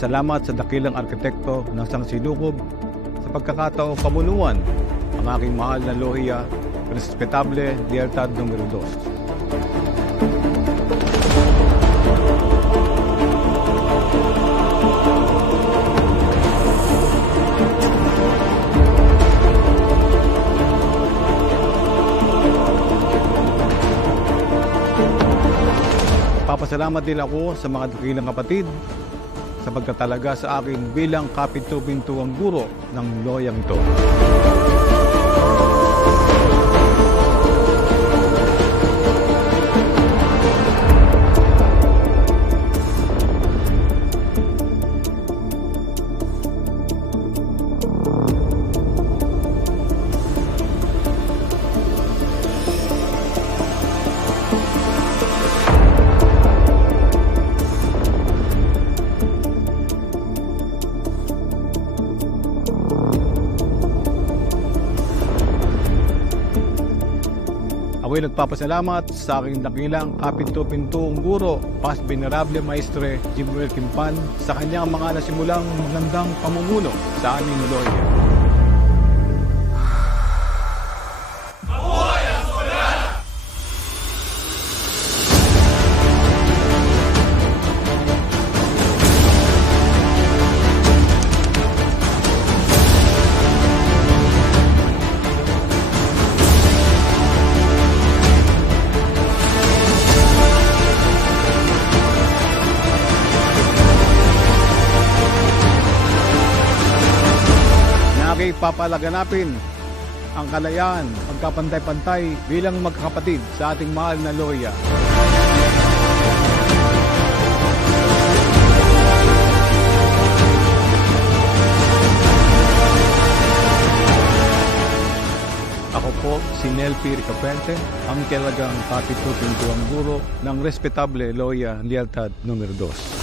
Salamat sa dakilang arkitekto ng sangsinukob sa pagkakataong pamunuan ang aking mahal na lohiya, Respetable Lealtad Numero 2. Papasalamat din ako sa mga dakilang kapatid sa pagkatalaga sa akin bilang kapinto-pintuang guro ng loyang ito. Ako'y nagpapasalamat sa aking dakilang kapinto-pintuong guro, Past Venerable Maestre Jimuel Kimpan, sa kanyang mga nasimulang magandang pamumuno sa aming loya. Papalaganapin ang kalayaan, pagkapantay-pantay bilang magkakapatid sa ating mahal na loya. Ako po si Nel P. Ricapente, ang talagang kapinto-pintuang guro ng Respetable Loya Lealtad Numero 2.